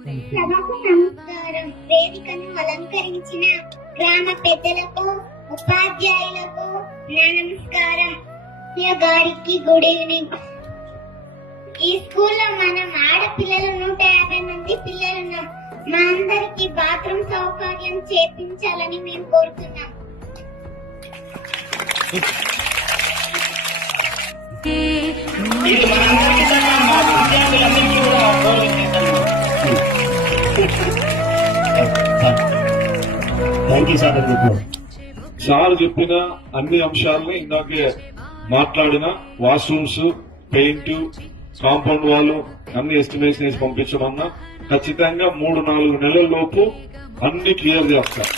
సభకు నమస్కారం. వేదికను అలంకరించిన గ్రామ పెద్దలకు, ఉపాధ్యాయులకు నా నమస్కారం. గారికి గుడ్ ఈవినింగ్. ఈ స్కూల్లో మనం ఆడపిల్లలు 150 మంది పిల్లలున్నాం. మా అందరికి బాత్రూమ్ సౌకర్యం చేపించాలని మేము కోరుతున్నాం. సార్ చెప్పిన అన్ని అంశాలని ఇందాకే మాట్లాడిన వాష్రూమ్స్, పెయింట్, కాంపౌండ్ వాళ్ళు అన్ని ఎస్టిమేషన్ వేసి పంపించమన్నా ఖచ్చితంగా 3-4 నెలల లోపు అన్ని క్లియర్ చేస్తారు.